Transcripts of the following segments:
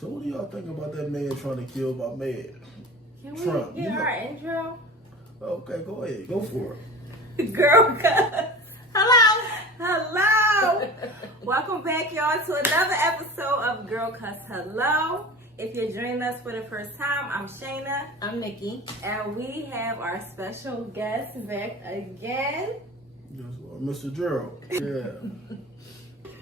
So what do y'all think about that man trying to kill my man? Can Trump, we get our intro? Okay, go ahead. Go for it. Girl, hello. Welcome back, y'all, to another episode of Girl Cuss Hello. If you're joining us for the first time, I'm Shayna. I'm Nikki. And we have our special guest back again. Yes, well, Mr. Gurl. Yeah.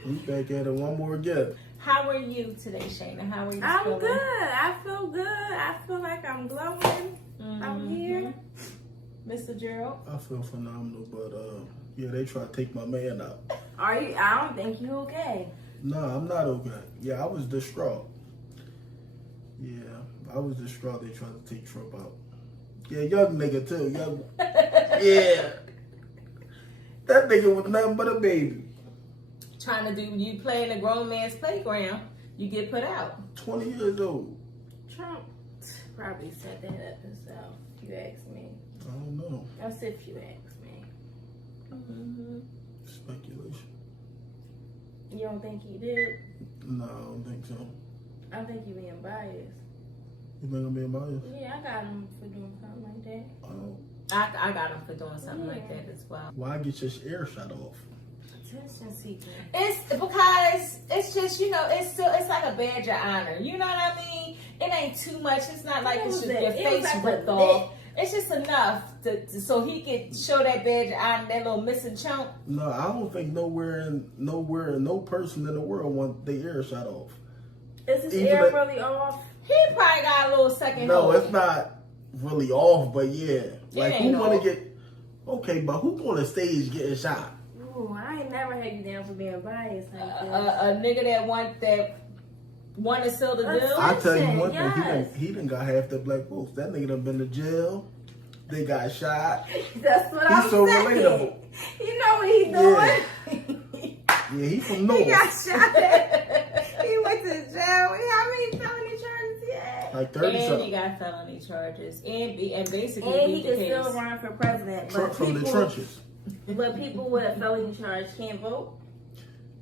He's back at it one more again. How are you today, Shayna? How are you I'm feeling? good. I feel good. I feel like I'm glowing out here. Mr. Gerald? I feel phenomenal, but yeah, they try to take my man out. Are you? I don't think you okay. No, I'm not okay. Yeah, I was distraught. Yeah, I was distraught they tried to take Trump out. Yeah, young nigga too. Young. Yeah. That nigga was nothing but a baby. Trying to do, you play in a grown man's playground, you get put out. 20 years old. Trump probably set that up himself, if you ask me. I don't know. That's if you ask me. Speculation. You don't think he did? No, I don't think so. I think you being biased. You think I'm being biased? Yeah, I got him for doing something like that. I got him for doing something like that as well. Why get your air shut off? Attention seeking. It's because it's just, you know, it's like a badge of honor. You know what I mean? It ain't too much. It's not like it's just your face like ripped off. It's just enough so he can show that badge of honor, that little missing chunk. No, I don't think no person in the world want their ear shut off. Is his Even air the- really off? He probably got a little second No, hold. it's not really off, but yeah. Like ain't who wanna off. get okay, but who on the stage getting shot? Ooh, I ain't never had you down for being biased like that. A nigga that want to seal the deal. I tell you one Yes. thing, he done got half the black folks. That nigga done been to jail. They got shot. That's what He's I'm so saying. relatable. You know what he doing? Yeah, he from He North. got shot at. He went to jail. How many felony charges he had? Like 30 And he something. got felony charges. And basically And he beat can the still case. run for president. Trump from the trenches. But people with a felony charge can't vote.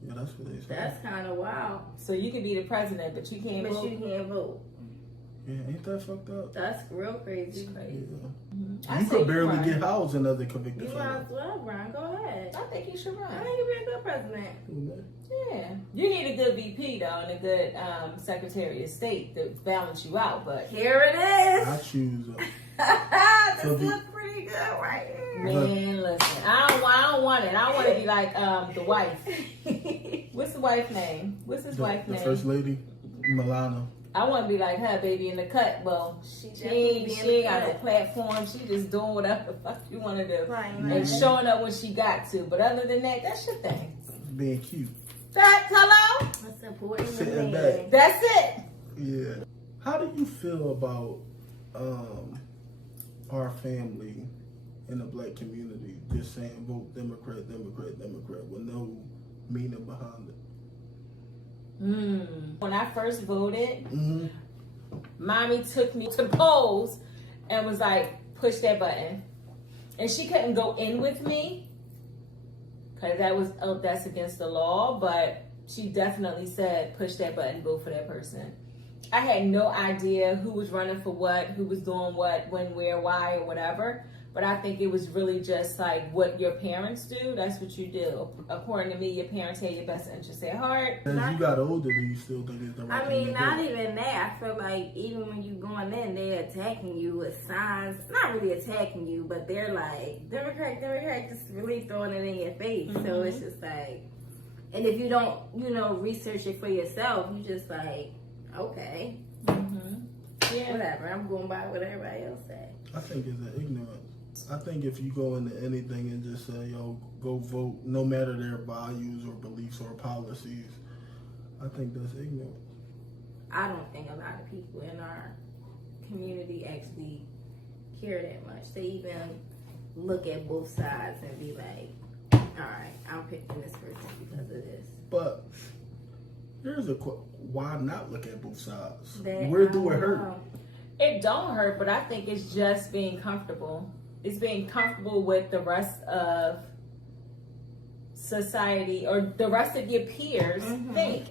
Yeah, that's what they say. That's kind of wild. So you can be the president, but you can't But vote. you can't vote. Yeah, ain't that fucked up? That's real crazy. It's crazy. Yeah. I You say could you barely run. get housing as a convicted You might felon. as well run. Go ahead. I think you should I run. think you'd be a good president. Yeah. You need a good VP, though, and a good Secretary of State to balance you out, but Here it is. I choose. This So looks pretty good right here. man, listen. I don't want it. I want to be like the wife. What's the wife's name? What's his wife's The name? first lady, Milana. I want to be like her, baby, in the cut. Well, she ain't got no platform. She just doing whatever the fuck you want to do. Right, And right. showing up when she got to. But other than that, that's your thing. Being cute. Hello? What's important? Sitting back. That's it. Yeah. How do you feel about our family in the black community just saying vote Democrat, Democrat, Democrat with no meaning behind it? When I first voted, Mm-hmm. Mommy took me to polls and was like, push that button. And she couldn't go in with me because that's against the law, but she definitely said, push that button, vote for that person. I had no idea who was running for what, who was doing what, when, where, why, or whatever. But I think it was really just like what your parents do. That's what you do. According to me, your parents had your best interests at heart. As you got older, do you still think it's the right I thing mean, to not do? even that. I feel like even when you going in, they're attacking you with signs. Not really attacking you, but they're like, Democrat, Democrat, just really throwing it in your face. So it's just like, and if you don't, research it for yourself, you just like, okay, Yeah. whatever. I'm going by what everybody else say. I think it's an ignorance. I think if you go into anything and just say, yo, go vote, no matter their values or beliefs or policies, I think that's ignorant. I don't think a lot of people in our community actually care that much. They even look at both sides and be like, all right, I'm picking this person because of this. But here's why not look at both sides? That Where I do it don't hurt? know. It don't hurt, but I think it's just being comfortable. It's being comfortable with the rest of society or the rest of your peers think.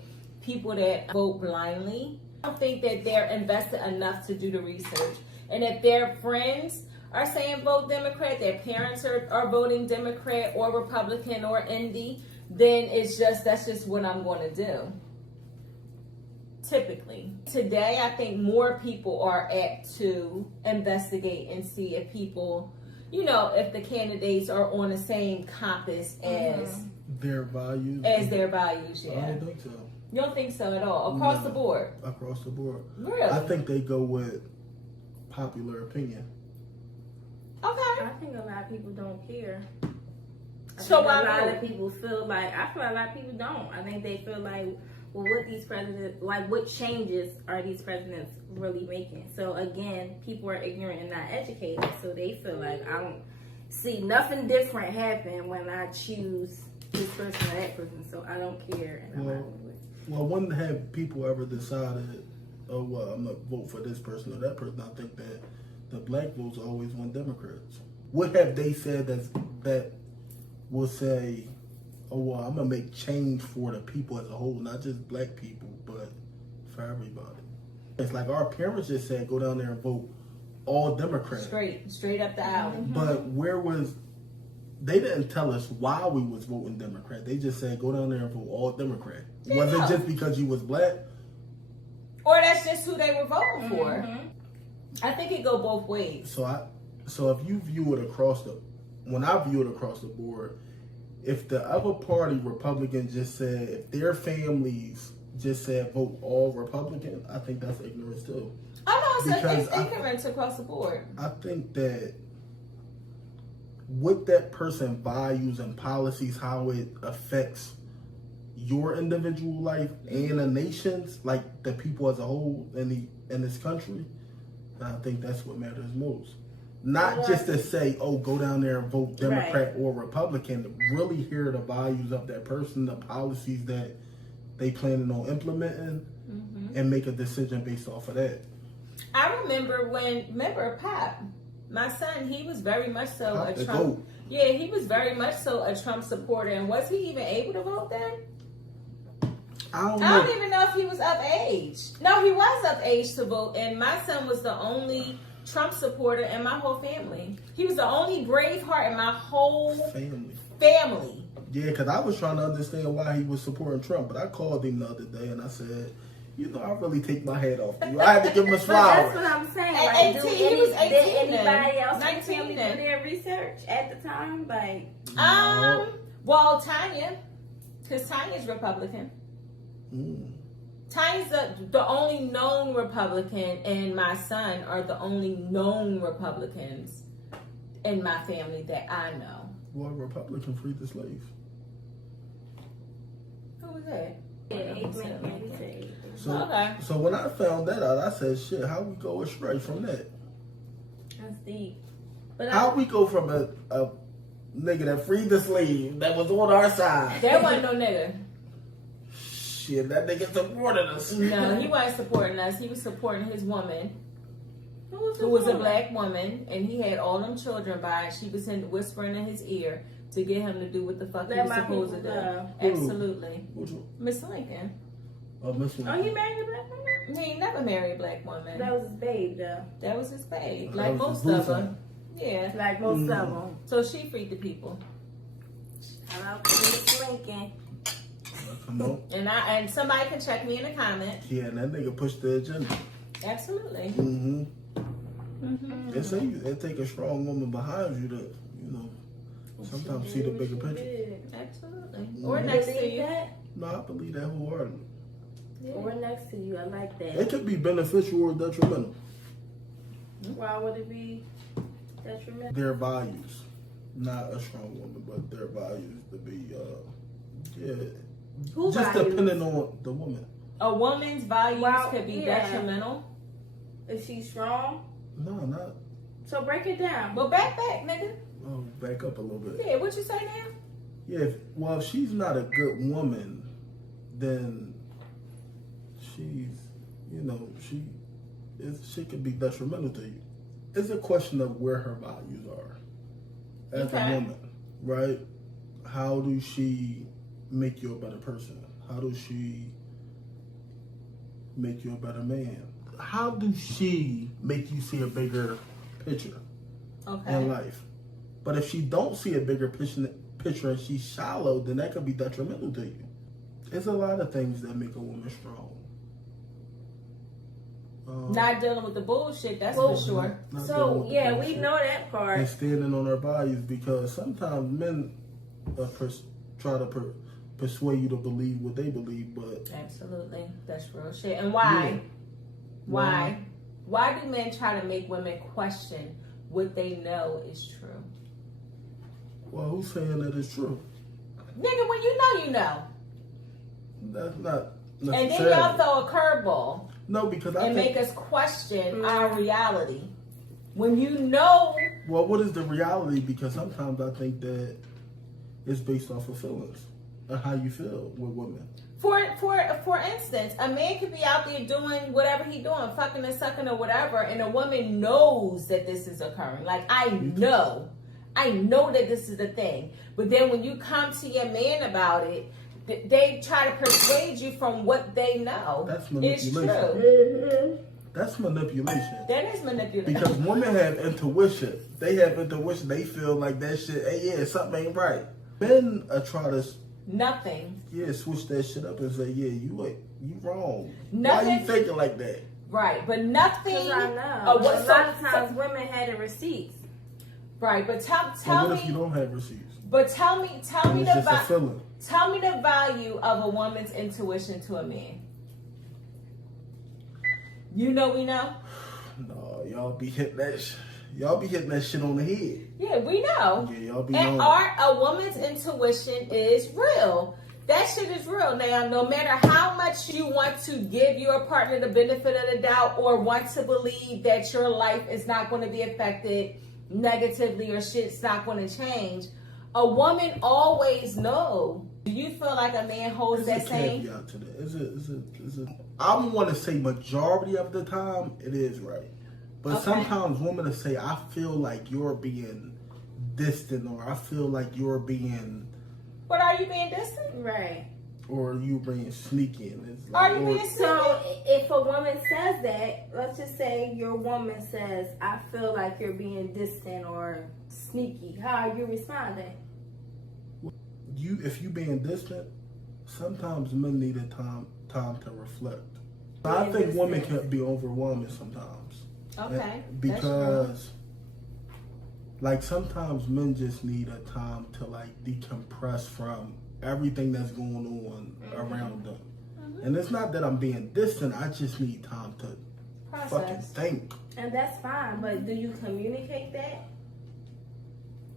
people that vote blindly. I don't think that they're invested enough to do the research. And if their friends are saying vote Democrat, their parents are voting Democrat or Republican or Indy, then that's just what I'm going to do. Typically. Today, I think more people are apt to investigate and see if people, if the candidates are on the same compass as their values. Yeah. I don't think so. You don't think so at all? Across the board? Across the board. Really? I think they go with popular opinion. Okay. I think a lot of people don't care. I So think why a lot vote? of people feel like, I feel like a lot of people don't. I think they feel like, well, what these presidents, like, what changes are these presidents really making? So again, people are ignorant and not educated, so they feel like I don't see nothing different happen when I choose this person or that person, so I don't care. And Well, when have people ever decided, oh, well, I'm going to vote for this person or that person? I think that the black votes always want Democrats. What have they said that will say, oh, well, I'm going to make change for the people as a whole, not just black people, but for everybody? It's like our parents just said, go down there and vote all Democrat. Straight up the aisle. But they didn't tell us why we was voting Democrat. They just said, go down there and vote all Democrat. Was it just because you was black? Or that's just who they were voting for. I think it go both ways. So if you view it when I view it across the board, if the other party, Republican, just said, if their families just said vote all Republican, I think that's ignorance too. Oh no, Because it's ignorance across the board. I think that what that person values and policies, how it affects your individual life and the nation's, like the people as a whole in this country, I think that's what matters most. Not just to say, oh, go down there and vote Democrat or Republican. Really hear the values of that person, the policies that they planning on implementing, and make a decision based off of that. I remember Pop, my son, he was very much so a Trump. Yeah, he was very much so a Trump supporter. And was he even able to vote then? I don't even know if he was of age. No, he was of age to vote. And my son was the only Trump supporter in my whole family. He was the only brave heart in my whole family. Yeah, because I was trying to understand why he was supporting Trump, but I called him the other day and I said, I really take my hat off to you. I had to give him a flower. That's what I'm saying. At Like, 18, he was 18 did anybody else in the 19 family do their research at the time? Like, well, Tanya, because Tanya's Republican. Tanya's the only known Republican, and my son are the only known Republicans in my family that I know. Well, Republican freed the slaves. Who was that? So when I found that out, I said, shit, how we go astray from that? That's deep. But how we go from a nigga that freed the slave that was on our side? There wasn't no nigga. Shit, that nigga supported us. No, he wasn't supporting us. He was supporting his woman, who was a black woman, and he had all them children by, and she was whispering in his ear to get him to do what the fuck he was supposed to do. Absolutely. Miss Lincoln. Oh, Miss Lincoln. Oh, he married a black woman? He never married a black woman. That was his babe, though. That was his babe. Like most of them. Yeah. Like most of them. So she freed the people. Shout out to Miss Lincoln. Come on. And somebody can check me in the comments. Yeah, and that nigga pushed the agenda. Absolutely. They say it take a strong woman behind you to, sometimes see the bigger picture. Absolutely. Or next to you. No, I believe that wholeheartedly. Yeah. Or next to you. I like that. It could be beneficial or detrimental. Why would it be detrimental? Their values. Not a strong woman, but their values to be, Who just values? Depending on the woman. A woman's values could be detrimental. Is she strong? No, not. So break it down. Well, back, nigga. Oh, back up a little bit. Yeah, what you say now? Yeah, if she's not a good woman, then she's, she could be detrimental to you. It's a question of where her values are as a woman, right? How do she make you a better person? How does she make you a better man. How do she make you see a bigger picture in life? But if she don't see a bigger picture and she's shallow, then that could be detrimental to you. There's a lot of things that make a woman strong. Not dealing with the bullshit, that's for sure. So, yeah, we know that part. And standing on her bodies, because sometimes men try to persuade you to believe what they believe, but... Absolutely. That's real shit. And why? Yeah. Why do men try to make women question what they know is true? Well, who's saying that it's true? Nigga, when you know, you know. That's not necessarily. And then y'all throw a curveball. No, because and make us question our reality. When you know... Well, what is the reality? Because sometimes I think that it's based off of feelings and how you feel with women. For instance, a man could be out there doing whatever he doing, fucking and sucking or whatever, and a woman knows that this is occurring. Like, I know that this is the thing. But then when you come to your man about it, they try to persuade you from what they know. That's manipulation. It's true. That's manipulation. That is manipulation. Because women have intuition. They have intuition. They feel like that shit, hey, yeah, something ain't right. Men try to... Nothing. Yeah, switch that shit up and say, yeah, you wrong. Nothing. Why you thinking like that? Right, but nothing... Because I know. A lot of times women had the receipts. Right, but tell what me... if you don't have receipts? But tell me Tell me the value of a woman's intuition to a man. You know we know? No, y'all be hitting that shit on the head. Yeah, we know. Yeah, y'all be and knowing. A woman's intuition is real. That shit is real. Now, no matter how much you want to give your partner the benefit of the doubt or want to believe that your life is not going to be affected negatively or shit's not going to change, a woman always knows. Do you feel like a man holds that same? Caveat to that. Is it? I want to say majority of the time it is right, but sometimes women will say, "I feel like you're being distant," or "I feel like you're being." But are you being distant? Right. Or you being sneaky. And it's like, are you being sneaky? So if a woman says that, let's just say your woman says, "I feel like you're being distant or sneaky." How are you responding? If you being distant, sometimes men need a time to reflect. I think women can be overwhelming sometimes. Okay. Because like sometimes men just need a time to like decompress from everything that's going on around them. And it's not that I'm being distant, I just need time to fucking think. And that's fine, but do you communicate that?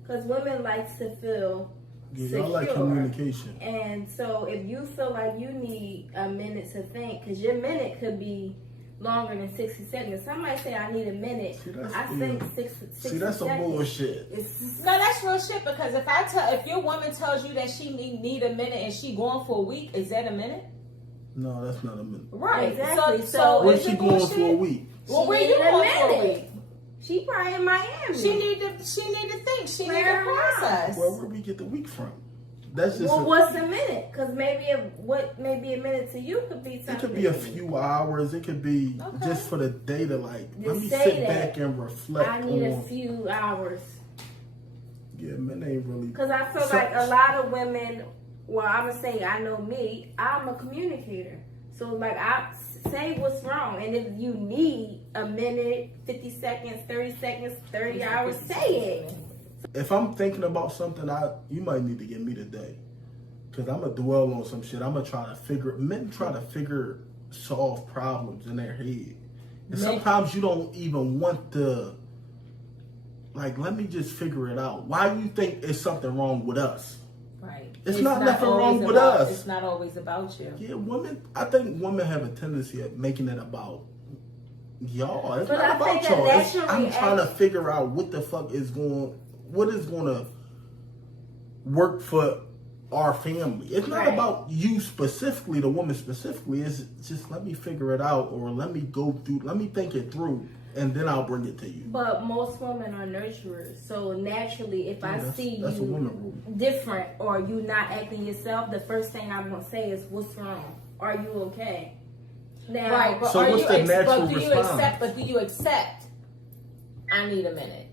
Because women like to feel secure. Y'all like communication. And so if you feel like you need a minute to think, because your minute could be longer than 60 seconds. Somebody say I need a minute. I think 60 See, that's seconds. some bullshit. No, that's real shit, because if your woman tells you that she need a minute and she going for a week, is that a minute? No, that's not a minute. Right. Exactly. So where's she going for a week? Well, where you going for a week? She probably in Miami. She need to think. She need to process. Well, where we get the week from? That's just. Well, what's a minute? Because maybe a minute to you could be something. It could be a few hours. It could be just for the day to like. Let me sit back and reflect. I need a few hours. Yeah, men ain't really. Because I feel like a lot of women. Well, I'm gonna say I know me. I'm a communicator. So like I say what's wrong, and if you need a minute, 50 seconds, 30 seconds, 30 hours, say it. If I'm thinking about something, you might need to give me the day, because I'm gonna dwell on some shit. I'm gonna try to men try to solve problems in their head, and sometimes you don't even want to. Like, let me just figure it out. Why do you think it's something wrong with us? Right. It's not nothing wrong with us. It's not always about you. Yeah, I think women have a tendency of making it about y'all. It's not about y'all. I'm trying to figure out what is going to work for our family. It's not about you specifically, the woman specifically. It's just let me figure it out, or let me think it through, and then I'll bring it to you. But most women are nurturers, so naturally, if I see you different or you not acting yourself, the first thing I'm gonna say is, "What's wrong? Are you okay?" Now, Right, but So are what's you the ex- natural but do you response? accept? But do you accept? I need a minute.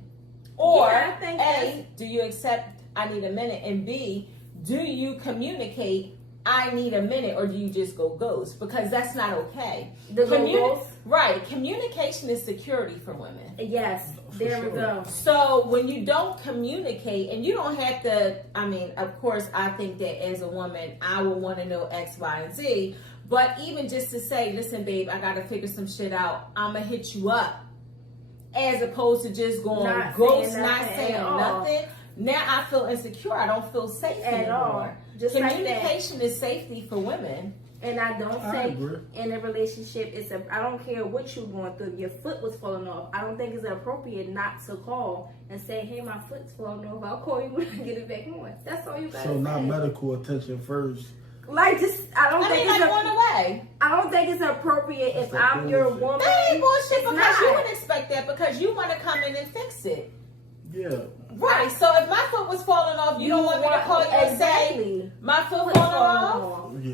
Or Yeah, I think A, do you accept? I need a minute, and B, do you communicate? I need a minute, or do you just go ghost? Because that's not okay. the goals. Right, communication is security for women. Yes, there we go. So when you don't communicate, and you don't have to, I mean, of course, I think that as a woman, I will want to know X, Y, and Z. But even just to say, listen, babe, I got to figure some shit out. I'm going to hit you up. As opposed to just going Not ghost, saying not nothing saying at all. nothing. Now I feel insecure. I don't feel safe At all. anymore. Just like that. Communication is safety for women. And I don't I think agree. in a relationship, I don't care what you're going through. Your foot was falling off. I don't think it's appropriate not to call and say, hey, my foot's falling off. I'll call you when I get it back on. That's all you got to So say. not medical attention first. Like, just, I don't think like it's going away. I don't think it's appropriate if I'm your bullshit. woman. That ain't bullshit It's because not. you would expect that because you want to come in and fix it. Yeah. Right. So if my foot was falling off, you don't want me to call you and say, Exactly. my foot Foot's falling falling off? off. Yeah.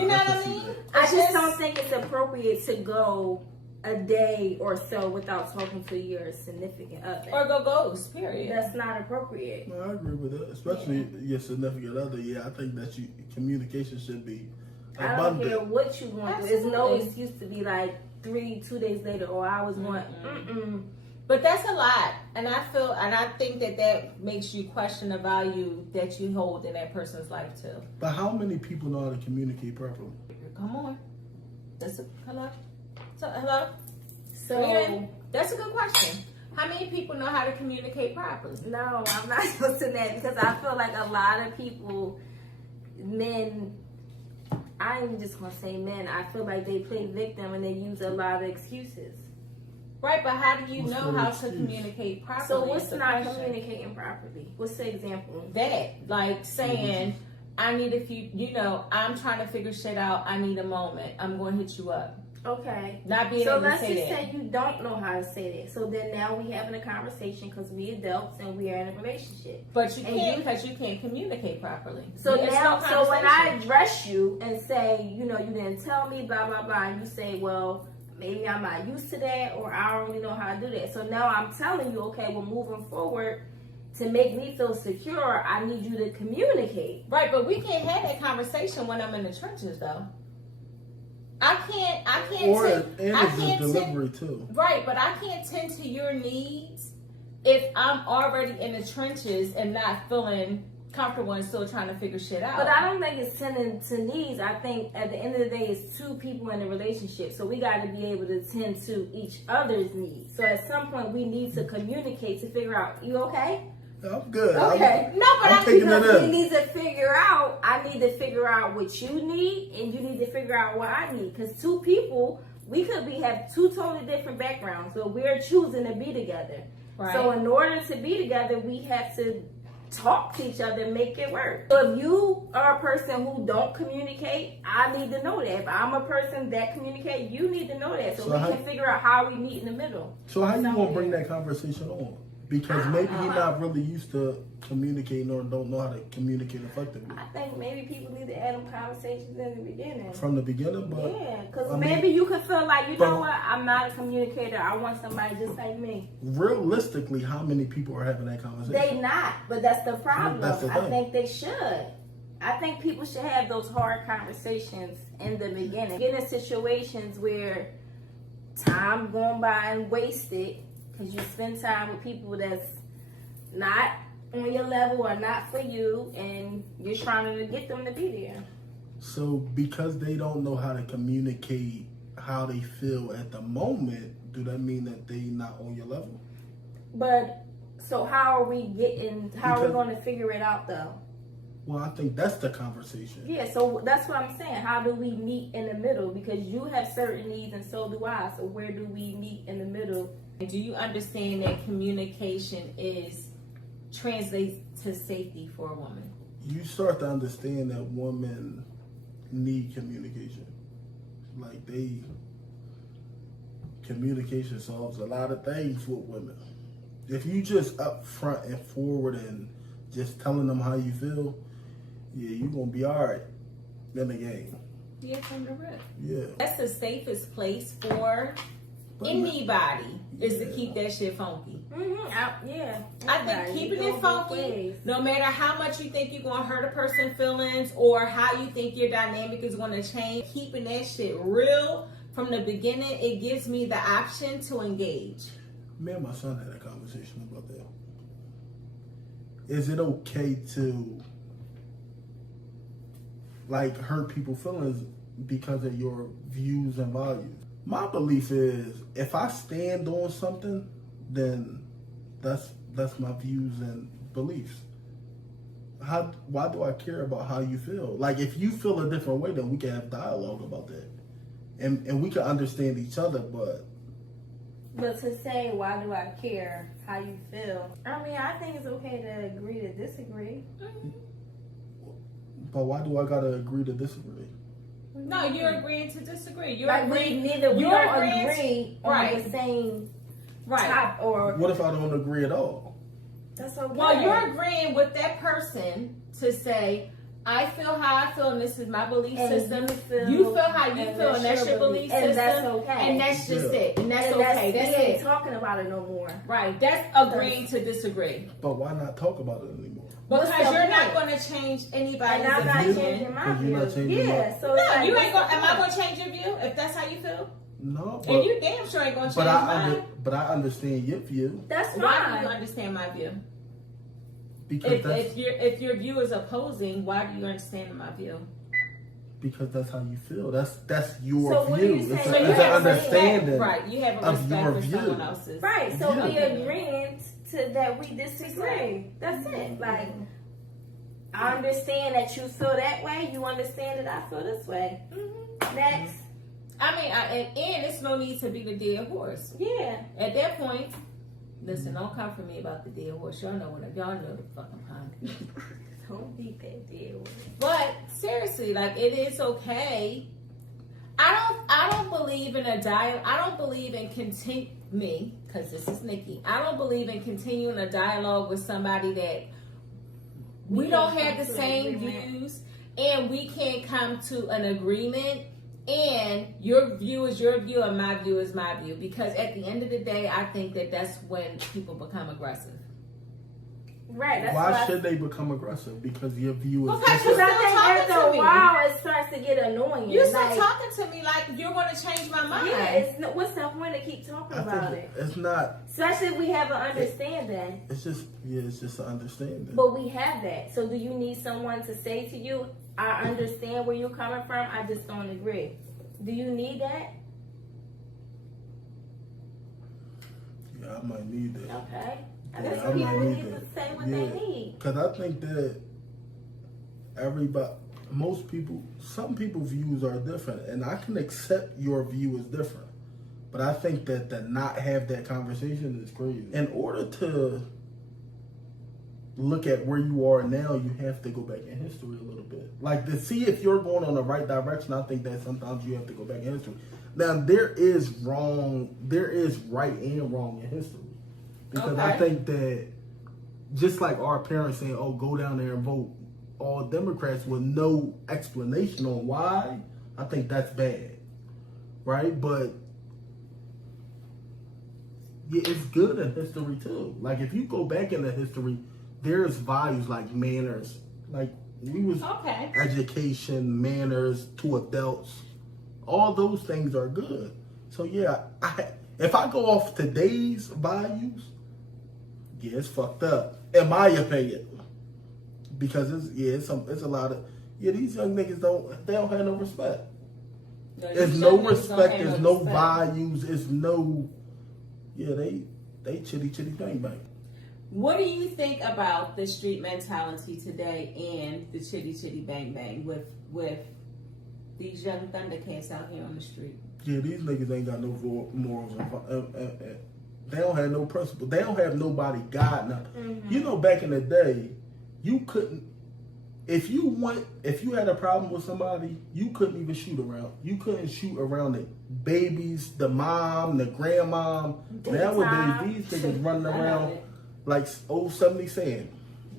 You know what I can see mean? that. I It's just don't think it's appropriate to go a day or so without talking to your significant other. Or go ghost, period. That's not appropriate. No, I agree with that. Especially your significant other. Yeah, I think that communication should be I don't care abundant. what you want. There's no Absolutely. excuse to be like 2 days later, or I was one. But that's a lot, and I think that makes you question the value that you hold in that person's life too. But how many people know how to communicate properly? Come on, hello. So hello. So That's a good question. How many people know how to communicate properly? no, I'm not using that because I feel like a lot of people, men. I ain't just gonna say men. I feel like they play victim and they use a lot of excuses. Right, but how do you What's know the how excuse? to communicate properly? So what's is the not question. communicating properly? What's the example? That, like saying, I need a few, I'm trying to figure shit out. I need a moment. I'm going to hit you up. Okay. Not being So able to let's say just that. say you don't know how to say that. So then now we having a conversation because we adults and we are in a relationship. But you And can't you- because you can't communicate properly. So There's now, no so when I conversation. address you and say, you didn't tell me, blah, blah, blah, and you say, well, maybe I'm not used to that or I don't really know how to do that. So now I'm telling you, okay, well, moving forward, to make me feel secure, I need you to communicate. Right, but we can't have that conversation when I'm in the trenches, though. I can't. Or tend- and I it's the can't tend- delivery too. Right, but I can't tend to your needs if I'm already in the trenches and not feeling comfortable and still trying to figure shit out. But I don't think it's tending to needs. I think at the end of the day, it's two people in a relationship. So we got to be able to tend to each other's needs. So at some point, we need to communicate to figure out, you okay? I'm good. Okay. No, but I'm taking it Because we in. need to figure out, I need to figure out what you need, and you need to figure out what I need. Because two people, we could have two totally different backgrounds, but we're choosing to be together. Right. So in order to be together, we have to talk to each other and make it work. So if you are a person who don't communicate, I need to know that. If I'm a person that communicate, you need to know that. So we can figure out how we meet in the middle. So how you Somewhere. gonna bring that conversation on? Because maybe he's not really used to communicating or don't know how to communicate effectively I think maybe people need to add them conversations in the beginning. from the beginning. But Yeah, because I mean, maybe you could feel like, you know from- what, I'm not a communicator. I want somebody just like me. realistically, how many people are having that conversation? They not, but that's the problem. That's the I thing. think they should. I think people should have those hard conversations in the beginning. Get in situations where time going by and wasted because you spend time with people that's not on your level or not for you, and you're trying to get them to be there. So because they don't know how to communicate how they feel at the moment, do that mean that they not on your level? But so how are we Because- going to figure it out though? Well, I think that's the conversation. Yeah, so that's what I'm saying. How do we meet in the middle? Because you have certain needs and so do I. So where do we meet in the middle? do you understand that communication translates to safety for a woman? You start to understand that women need communication. Like communication solves a lot of things with women. If you just up front and forward and just telling them how you feel, yeah, you're gonna be all right in the game. Yeah, from the rip. Yeah. That's the safest place for But anybody is to keep that shit funky. Yeah. I think keeping it funky, no matter how much you think you're going to hurt a person's feelings or how you think your dynamic is going to change, keeping that shit real from the beginning, it gives me the option to engage. Me and my son had a conversation about that. Is it okay to like hurt people's feelings because of your views and values? My belief is if I stand on something, then that's my views and beliefs. Why do I care about how you feel? Like if you feel a different way, then we can have dialogue about that. And we can understand each other, but to say, why do I care how you feel? I mean, I think it's okay to agree to disagree. but why do I gotta agree to disagree? No, you're agreeing to disagree. You're Like agreeing. we you're don't agreeing agree on right. the same Right. top or What if I don't agree at all? that's okay. Well, you're agreeing with that person to say, I feel how I feel, and this is my belief And system. you You feel how you feel, and that's your belief system. And that's okay. And that's just it. And that's And okay. That's we ain't it. talking about it no more. Right. That's agreeing to disagree. But why not talk about it anymore? Because What's the you're not point? going to change anybody's And I'm not opinion. changing my Because you're not view. changing Yeah, mine. so it's No, like, you ain't going. what's Am the I point? going to change your view if that's how you feel? No, And you damn sure ain't going to change mine. But I understand your view That's fine. Why do you understand my view? because If your view is opposing, why do you understand my view? because that's how you feel. That's your So what are view. you saying? It's, So a, you it's an have understanding. Right, you have a of respect your for view. someone else's. Right, so Yeah. we agreeing to that we disagree. That's it. Like, I understand that you feel that way. You understand that I feel this way. Next. I mean, and it's no need to be the dead horse. Yeah. At that point, listen, don't come for me about the dead horse. Y'all know the fucking pond. Don't beat that deal. But seriously, like it is okay. I don't believe in a dialogue. I don't believe in because this is Nikki. I don't believe in continuing a dialogue with somebody that we don't have the same views and we can't come to an agreement. And your view is your view and my view is my view. Because at the end of the day, I think that that's when people become aggressive. Right. That's Why should they become aggressive? Because your view is Because Because different. I think talking after to a me. while it starts to get annoying. You're still Like, talking to me like you're going to change my mind. yeah, what's the point to keep talking I about think it? it's not. Especially if we have an understanding. It's just an understanding. But we have that. So do you need someone to say to you, I understand where you're coming from, I just don't agree? Do you need that? Yeah, I might need that. Okay. Yeah, That's I what might people need need to that. say what Yeah. they need. Because I think that some people's views are different, and I can accept your view is different. But I think that to not have that conversation is crazy. In order to look at where you are now, you have to go back in history a little bit. Like to see if you're going on the right direction, I think that sometimes you have to go back in history. Now there is right and wrong in history. Because I think that just like our parents saying, oh, go down there and vote all Democrats with no explanation on why, I think that's bad. Right? But yeah, it's good in history too. Like if you go back into history, there's values like manners. Like we was education, manners to adults. All those things are good. So yeah, if I go off today's values, yeah, it's fucked up, in my opinion. Because it's a lot of these young niggas don't have no respect. There's no respect. There's no values. There's no they chitty bang bang. What do you think about the street mentality today and the chitty bang bang with these young Thundercats out here on the street? Yeah, these niggas ain't got no morals. They don't have no principle. They don't have nobody guiding them. Mm-hmm. You know, back in the day, you couldn't. If you had a problem with somebody, you couldn't even shoot around. You couldn't shoot around the babies, the mom, the grandmom. Nowadays, these niggas running around like old 70 saying,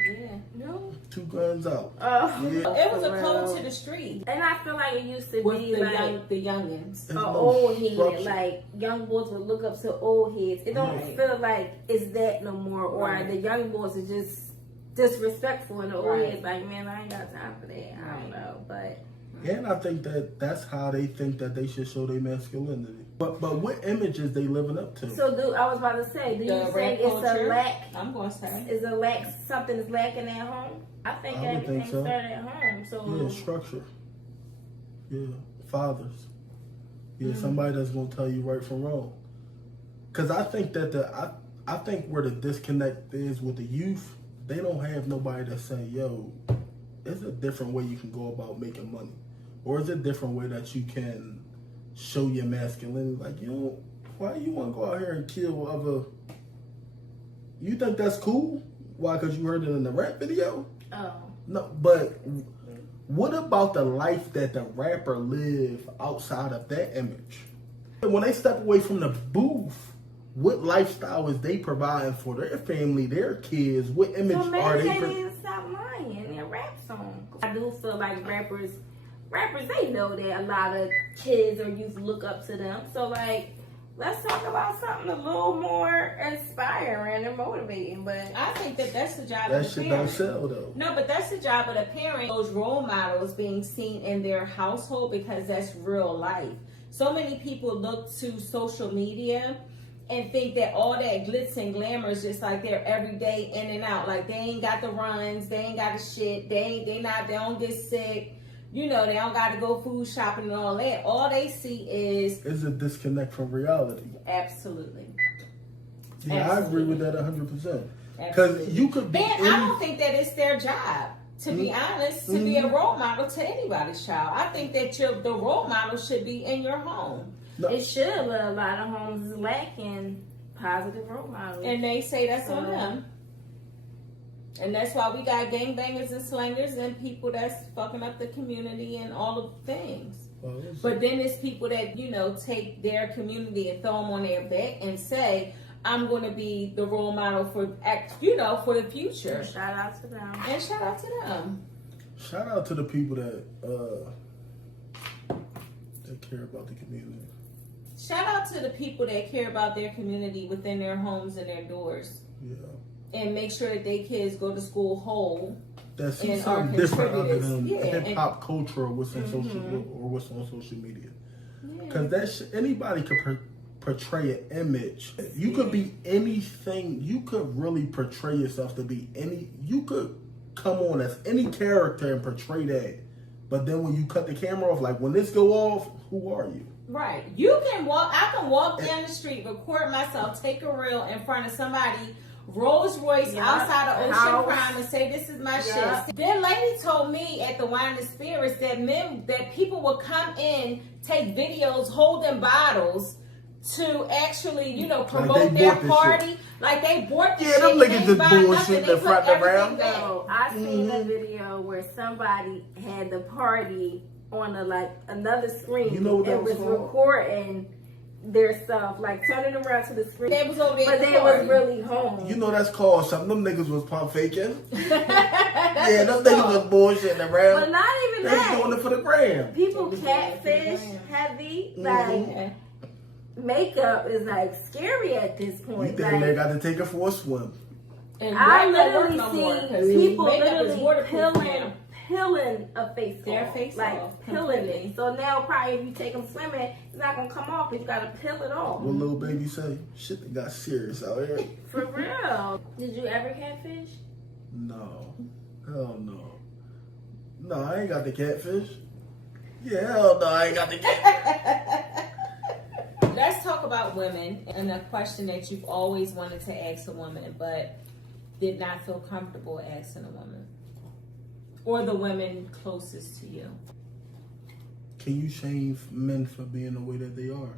Yeah. No. 2 grams out. Oh. Yeah. It was a code to the street. And I feel like it used to With be the like the youngins. an no old head. structure. Like young boys would look up to old heads. It don't Right. feel like it's that no more. Or Right. the young boys are just disrespectful, and the old Right. heads like, man, I ain't got time for that. I don't know, but. And I think that's how they think that they should show their masculinity. But what images they living up to? So I was about to say, do you The think rape it's culture? a lack? I'm going to say. Is a lack something is lacking at home? I think I would everything think so. started at home. So Yeah, structure. Yeah, fathers. Yeah, somebody that's gonna tell you right from wrong. Cause I think that I think where the disconnect is with the youth, they don't have nobody that's saying, yo, it's a different way you can go about making money. Or is it a different way that you can show your masculinity? Like, you know, why you want to go out here and kill other... You think that's cool? Why? Because you heard it in the rap video? oh. No, but what about the life that the rapper live outside of that image? When they step away from the booth, what lifestyle is they providing for their family, their kids? What image So maybe are they they... need to stop lying in their rap songs. I do feel like rappers, they know that a lot of kids or youth look up to them. So like, let's talk about something a little more inspiring and motivating. But I think that's the job That of the shit don't parent. sell though. No, but that's the job of the parent. Those role models being seen in their household because that's real life. So many people look to social media and think that all that glitz and glamour is just like they're every day in and out. Like they ain't got the runs, they ain't got the shit, they don't get sick. You know, they don't got to go food shopping and all that. All they see is It's a disconnect from reality. absolutely. Yeah, I agree with that 100%. Because you could be... And I don't think that it's their job, to be honest, to be a role model to anybody's child. I think that the role model should be in your home. No. it should, but a lot of homes is lacking positive role models. And they say that's on So- them. And that's why we got gangbangers and slangers and people that's fucking up the community and all of the things. Well, it's- But then there's people that, you know, take their community and throw them on their back and say, I'm going to be the role model for, for the future. Shout out to them. And shout out to them. Shout out to the people that care about the community. Shout out to the people that care about their community within their homes and their doors. Yeah. And make sure that their kids go to school whole. That see And something our different other contributors. than Yeah, hip hop culture or what's in what's on social media. Because anybody could portray an image. You could be anything. You could really portray yourself to be any. You could come on as any character and portray that. But then when you cut the camera off, like when this go off, who are you? Right. You can walk. I can walk down the street, record myself, take a reel in front of somebody, Rolls Royce outside of Ocean Prime, and say this is my shit. That lady told me at the Wine and Spirits that people would come in, take videos, holding bottles to actually, promote their party. Shit. Like they bought the Yeah, shit. them niggas they just buy bullshit nothing, in they front put and around. everything back. So I seen a video where somebody had the party on another screen. You know what that and was was called? recording their stuff, like turning around to the screen. They was over there but they recording. was really home. You know that's called something. Them niggas was pump faking. Yeah, them niggas was bullshitting around. But not even They was that. doing it for the gram. People catfish heavy. Like makeup is scary at this You point. think they got to take her for a swim? And I white don't work literally no more, seen 'cause people makeup is literally waterproof now. peeling a face Their off. face off, peeling completely. it. So now probably if you take them swimming, it's not gonna come off. You gotta peel it off. What little baby say? Shit that got serious out here. For real. Did you ever catfish? No. Hell no. No, I ain't got the catfish. Yeah, hell no, I ain't got the catfish. Let's talk about women and a question that you've always wanted to ask a woman, but did not feel comfortable asking a woman. Or the women closest to you. Can you shame men for being the way that they are?